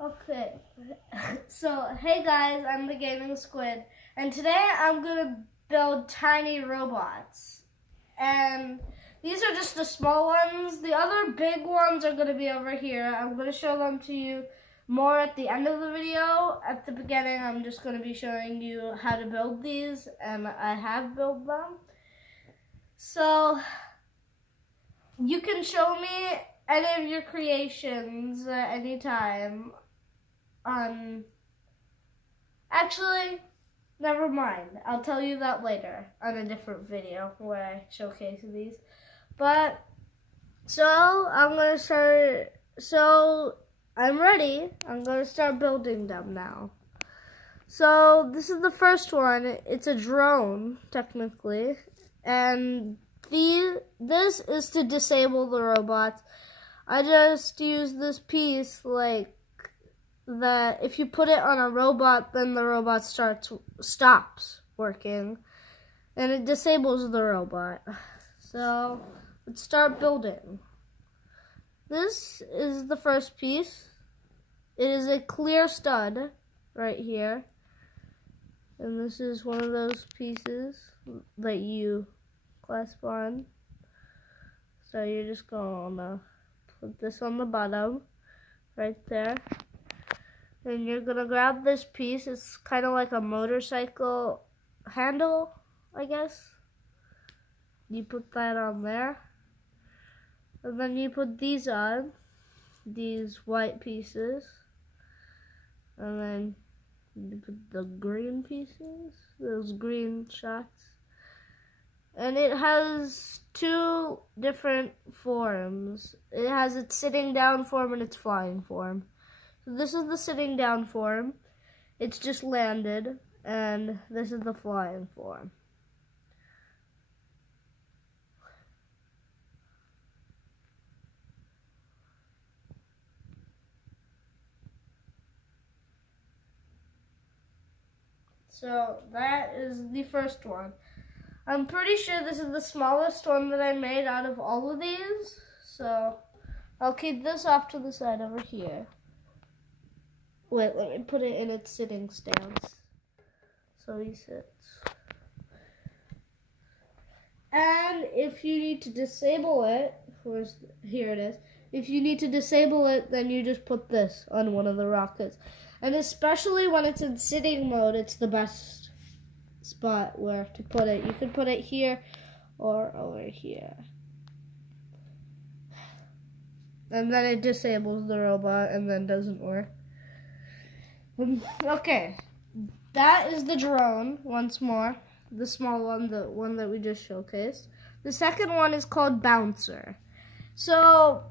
Okay, so hey guys, I'm the Gaming Squid, and today I'm gonna build tiny robots. And these are just the small ones. The other big ones are gonna be over here. I'm gonna show them to you more at the end of the video. At the beginning, I'm just gonna be showing you how to build these, and I have built them. So you can show me any of your creations at any time. Actually, never mind. I'll tell you that later on a different video where I showcase these. But, so I'm gonna start, I'm ready. I'm gonna start building them now. So this is the first one. It's a drone, technically. And this is to disable the robots. I just use this piece like that. If you put it on a robot, then the robot stops working, and it disables the robot. So let's start building. This is the first piece. It is a clear stud right here, and this is one of those pieces that you clasp on. So you're just gonna put this on the bottom right there. And you're gonna grab this piece. It's kind of like a motorcycle handle, I guess. You put that on there. And then you put these on, these white pieces. And then you put the green pieces, those green shots. And it has two different forms. It has its sitting down form and its flying form. This is the sitting down form. It's just landed, and this is the flying form. So that is the first one. I'm pretty sure this is the smallest one that I made out of all of these. So I'll keep this off to the side over here. Wait, let me put it in its sitting stance. So he sits. And if you need to disable it, here it is. If you need to disable it, then you just put this on one of the rockets. And especially when it's in sitting mode, it's the best spot where to put it. You can put it here or over here. And then it disables the robot and then doesn't work. Okay, that is the drone, once more. The small one, the one that we just showcased. The second one is called Bouncer. So,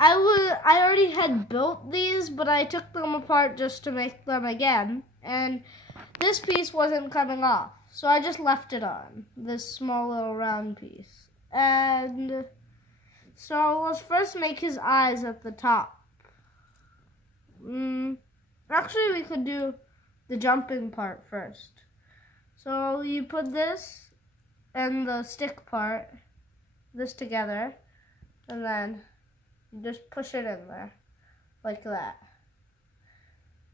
I already had built these, but I took them apart just to make them again. And this piece wasn't coming off, so I just left it on, this small little round piece. And so let's first make his eyes at the top. Actually, we could do the jumping part first. So you put this and the stick part, this together, and then you just push it in there, like that.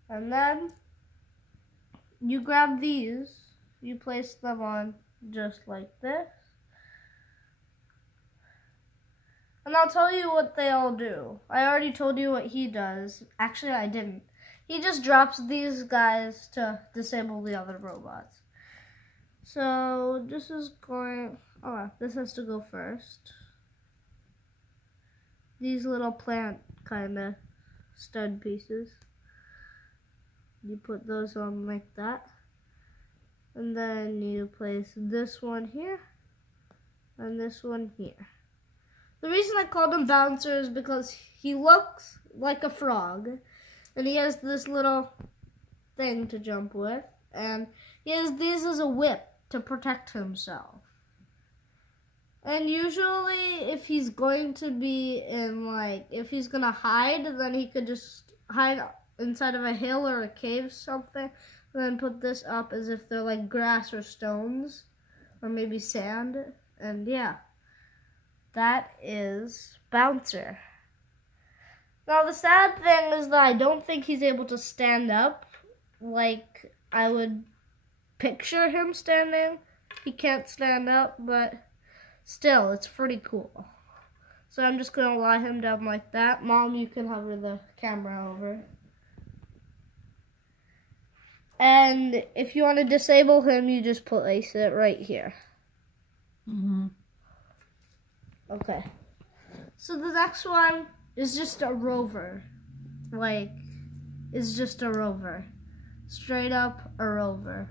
And then you grab these, you place them on just like this. And I'll tell you what they all do. I already told you what he does. Actually, I didn't. He just drops these guys to disable the other robots. So this is going, this has to go first. These little plant kind of stud pieces. You put those on like that. And then you place this one here and this one here. The reason I called him Bouncer is because he looks like a frog. And he has this little thing to jump with. And he has these as a whip to protect himself. And usually if he's going to be in if he's going to hide, then he could just hide inside of a hill or a cave something. And then put this up as if they're like grass or stones. Or maybe sand. And yeah. That is Bouncer. Now, the sad thing is that I don't think he's able to stand up like I would picture him standing. He can't stand up, but still, it's pretty cool. So I'm just going to lie him down like that. Mom, you can hover the camera over. And if you want to disable him, you just place it right here. Okay. So the next one is just a rover. Like, it's just a rover. Straight up a rover.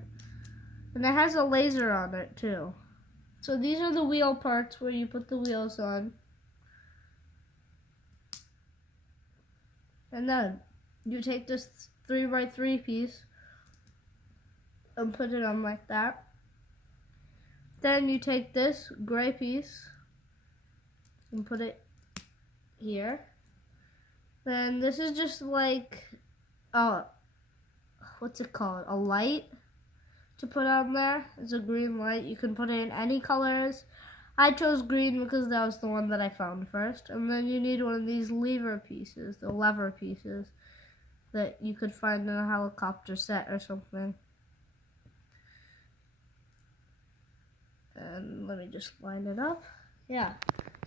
And it has a laser on it too. So these are the wheel parts where you put the wheels on. And then you take this 3x3 piece and put it on like that. Then you take this gray piece and put it here. Then this is just like, what's it called? A light to put on there. It's a green light. You can put it in any colors. I chose green because that was the one that I found first. And then you need one of these lever pieces, the lever pieces that you could find in a helicopter set or something. And let me just line it up. Yeah,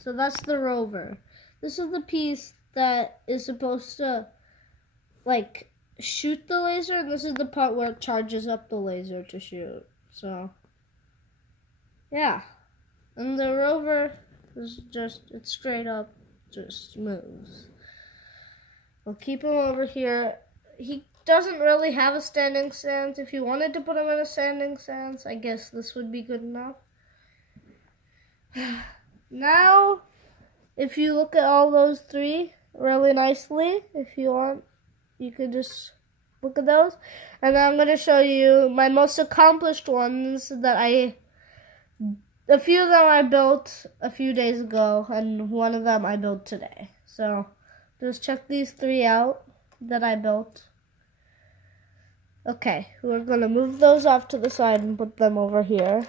so that's the rover. This is the piece that is supposed to, like, shoot the laser, and this is the part where it charges up the laser to shoot. So, yeah. And the rover is just, it's straight up, just moves. We'll keep him over here. He doesn't really have a standing stance. If you wanted to put him in a standing stance, I guess this would be good enough. Now, if you look at all those three really nicely, if you want, you could just look at those. And then I'm going to show you my most accomplished ones that a few of them I built a few days ago, and one of them I built today. So, just check these three out that I built. Okay, we're going to move those off to the side and put them over here.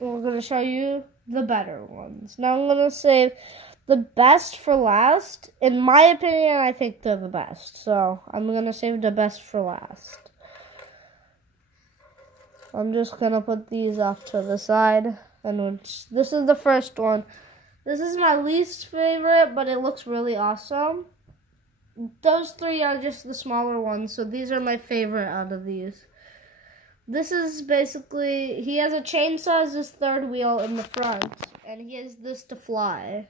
And we're going to show you the better ones. Now I'm going to save the best for last. In my opinion, I think they're the best. So I'm going to save the best for last. I'm just going to put these off to the side. And this is the first one. This is my least favorite, but it looks really awesome. Those three are just the smaller ones, so these are my favorite out of these. This is basically, he has a chainsaw as his third wheel in the front, and he has this to fly.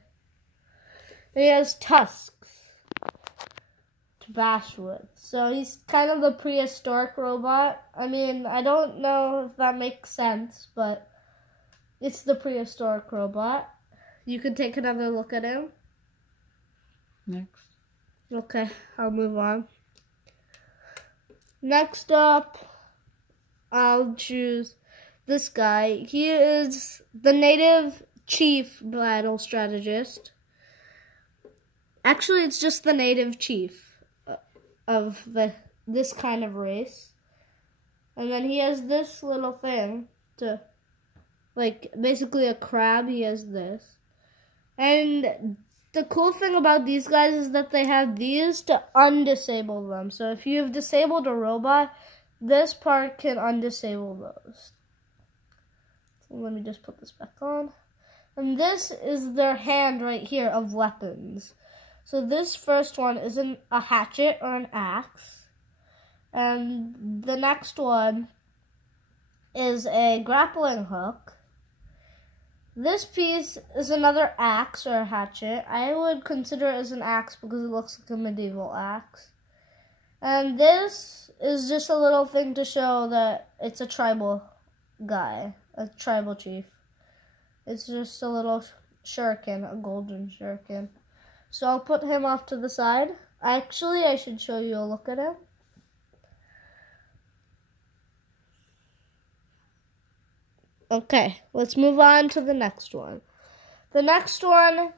And he has tusks to bash with. So he's kind of the prehistoric robot. I mean, I don't know if that makes sense, but it's the prehistoric robot. You can take another look at him. Next. Okay, I'll move on. Next up, I'll choose this guy. He is the native chief battle strategist. Actually, it's just the native chief of this kind of race. And then he has this little thing to, like, basically a crab. He has this. And the cool thing about these guys is that they have these to undisable them. So if you have disabled a robot, this part can undisable those. So let me just put this back on. And this is their hand right here of weapons. So this first one isn't a hatchet or an axe. And the next one is a grappling hook. This piece is another axe or a hatchet. I would consider it as an axe because it looks like a medieval axe. And this is just a little thing to show that it's a tribal guy, a tribal chief. It's just a little shuriken, a golden shuriken. So I'll put him off to the side. Actually, I should show you a look at him. Okay, let's move on to the next one. The next one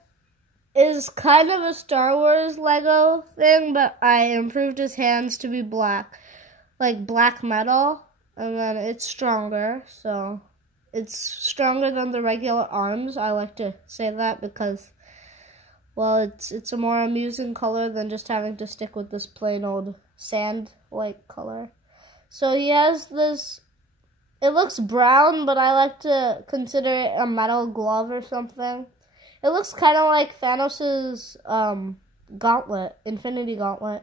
is kind of a Star Wars Lego thing, but I improved his hands to be black, like black metal, and then it's stronger, so it's stronger than the regular arms. I like to say that because well, it's a more amusing color than just having to stick with this plain old sand-like color. So he has this, it looks brown, but I like to consider it a metal glove or something. It looks kind of like Thanos' gauntlet, Infinity Gauntlet.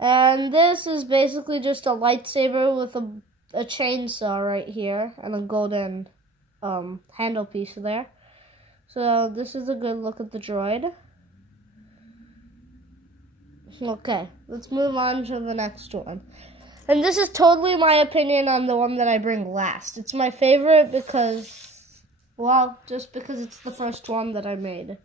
And this is basically just a lightsaber with a chainsaw right here and a golden handle piece there. So this is a good look at the droid. Okay, let's move on to the next one. And this is totally my opinion on the one that I bring last. It's my favorite because, well, just because it's the first one that I made.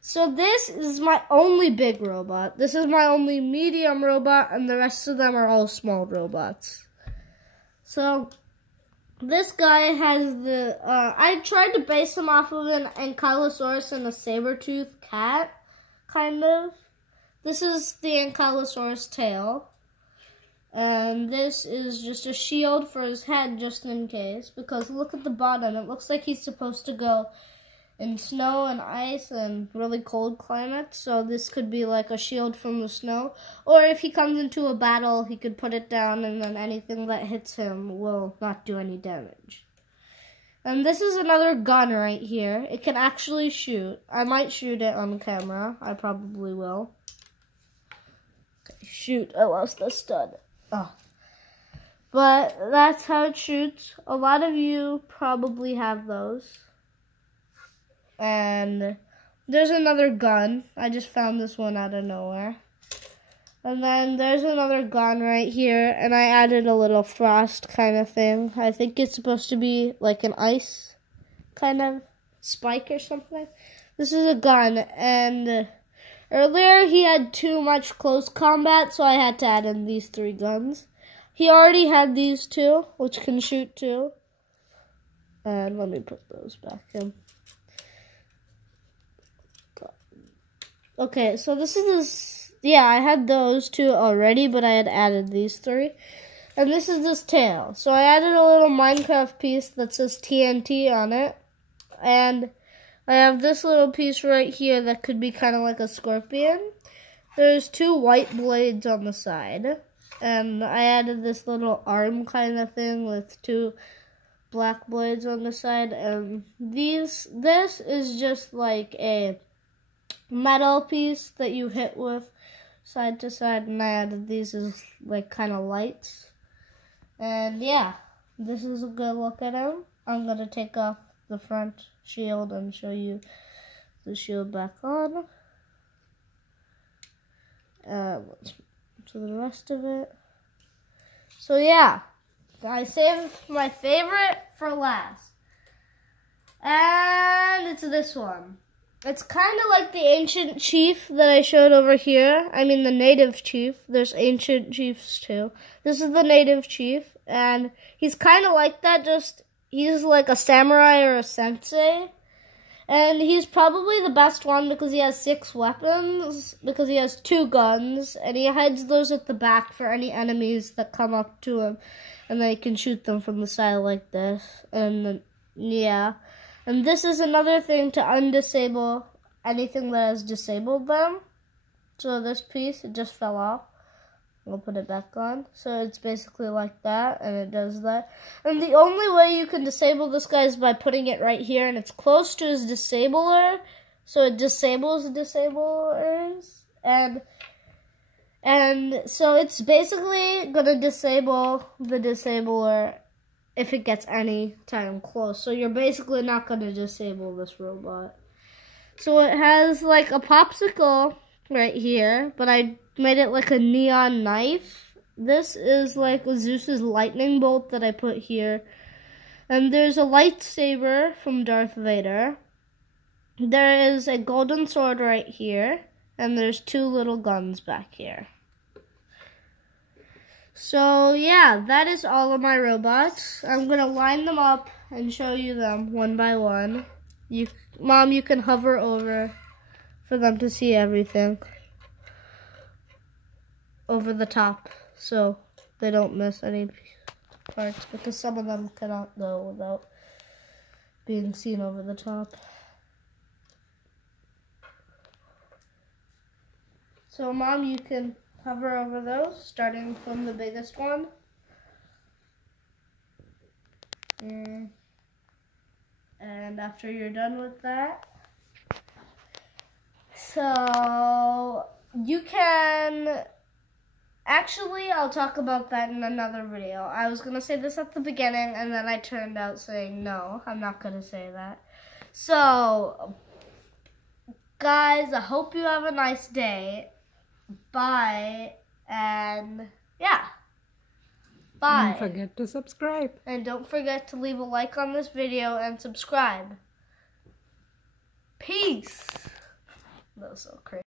So this is my only big robot. This is my only medium robot, and the rest of them are all small robots. So this guy has the, I tried to base him off of an Ankylosaurus and a saber-toothed cat, kind of. This is the Ankylosaurus tail. And this is just a shield for his head, just in case. Because look at the bottom. It looks like he's supposed to go in snow and ice and really cold climates. So this could be like a shield from the snow. Or if he comes into a battle, he could put it down and then anything that hits him will not do any damage. And this is another gun right here. It can actually shoot. I might shoot it on camera. I probably will. Okay, shoot, I lost the stud. Oh. But that's how it shoots. A lot of you probably have those. And there's another gun. I just found this one out of nowhere. And then there's another gun right here. And I added a little frost kind of thing. I think it's supposed to be like an ice kind of spike or something. This is a gun. And earlier, he had too much close combat, so I had to add in these 3 guns. He already had these 2, which can shoot too. And let me put those back in. Okay, so this is this. Yeah, I had those 2 already, but I had added these 3. And this is this tail. So I added a little Minecraft piece that says TNT on it. And I have this little piece right here that could be kind of like a scorpion. There's 2 white blades on the side. And I added this little arm kind of thing with 2 black blades on the side. And this is just like a metal piece that you hit with side to side. And I added these as like kind of lights. And yeah, this is a good look at him. I'm going to take off the front shield and show you the shield back on. Let's to the rest of it. So yeah, I saved my favorite for last. And it's this one. It's kind of like the ancient chief that I showed over here. I mean the native chief. There's ancient chiefs too. This is the native chief. And he's kind of like that, just he's like a samurai or a sensei. And he's probably the best one because he has 6 weapons, because he has 2 guns, and he hides those at the back for any enemies that come up to him, and they can shoot them from the side like this. And yeah, and this is another thing to undisable anything that has disabled them. So this piece, it just fell off. We'll put it back on. So it's basically like that, and it does that. And the only way you can disable this guy is by putting it right here, and it's close to his disabler, so it disables the disablers. And so it's basically gonna disable the disabler if it gets any time close. So you're basically not gonna disable this robot. So it has like a popsicle right here, but I made it like a neon knife. This is like a Zeus's lightning bolt that I put here. And there's a lightsaber from Darth Vader. There is a golden sword right here. And there's 2 little guns back here. So yeah, that is all of my robots. I'm going to line them up and show you them one by one. Mom, you can hover over for them to see everything over the top, so they don't miss any parts, because some of them cannot go without being seen over the top. So Mom, you can hover over those, starting from the biggest one. And after you're done with that, so you can, actually I'll talk about that in another video. I was going to say this at the beginning and then I turned out saying no, I'm not going to say that. So guys, I hope you have a nice day. Bye, and yeah. Bye. Don't forget to subscribe. And don't forget to leave a like on this video and subscribe. Peace. That was so crazy.